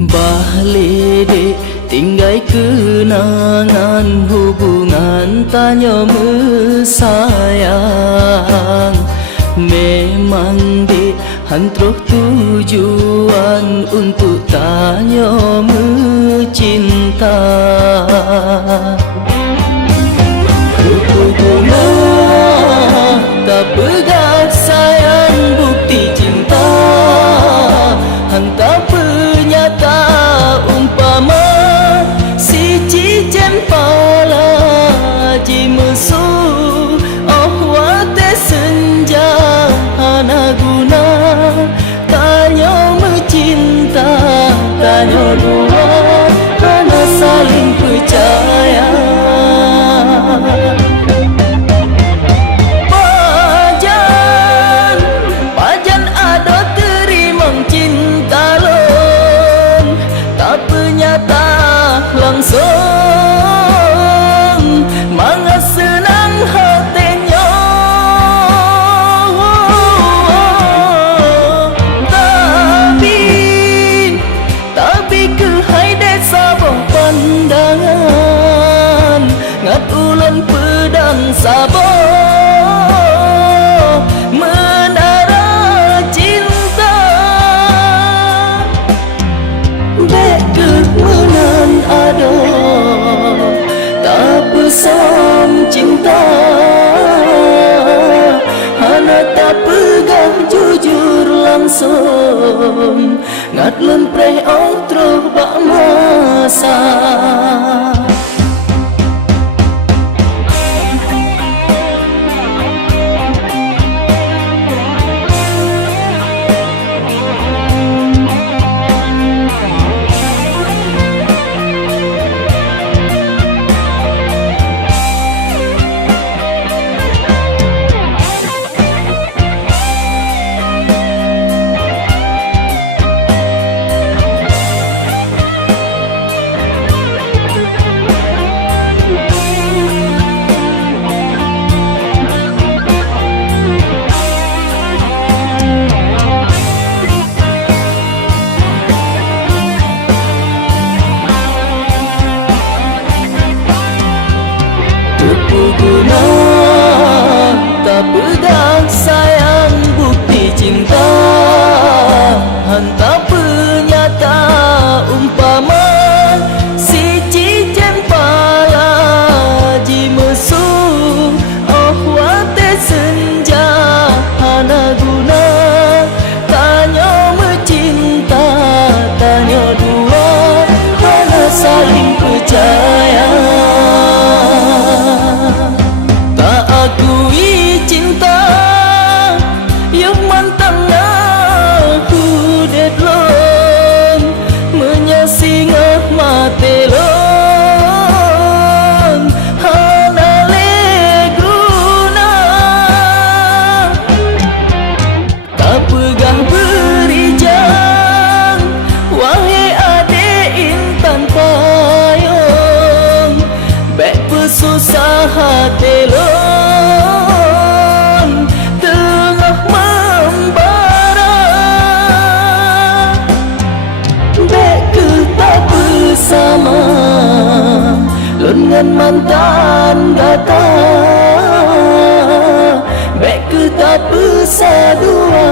Bahlede tinggai kenangan hubungan tanya mesayang. Memang di hantroh tujuan untuk tanya mencinta. Bunga tak pegang sayang bukti cinta. Hantar penyata umpama si cincin pala ji mesu. Oh wate senja hana guna tanya mencinta. Tanya dua hana saling percaya. Langsung mangat senang hatinya. Tapi ke hai desa bawah pandangan ngat ulan pedang sabar menara cinta. Bek ke menan ada tak pesam cinta. Hana tak pegang jujur langsung ngat lempreh outro bak masa. Guna tak pegang sayang bukti cinta. Hantar penyata umpama si cincin pala ji mesu. Oh wate senja hana guna tanya mencinta. Tanya dua hana saling percaya. Akui cinta yang mantang aku deadlong menyasingah mati long hana leguna. Tak pegang berijang wahai adik intan payung. Bek pesusah hati long sama lengan mantan gata. Bek ke tak pesadua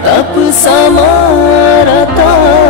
tak bersama rata.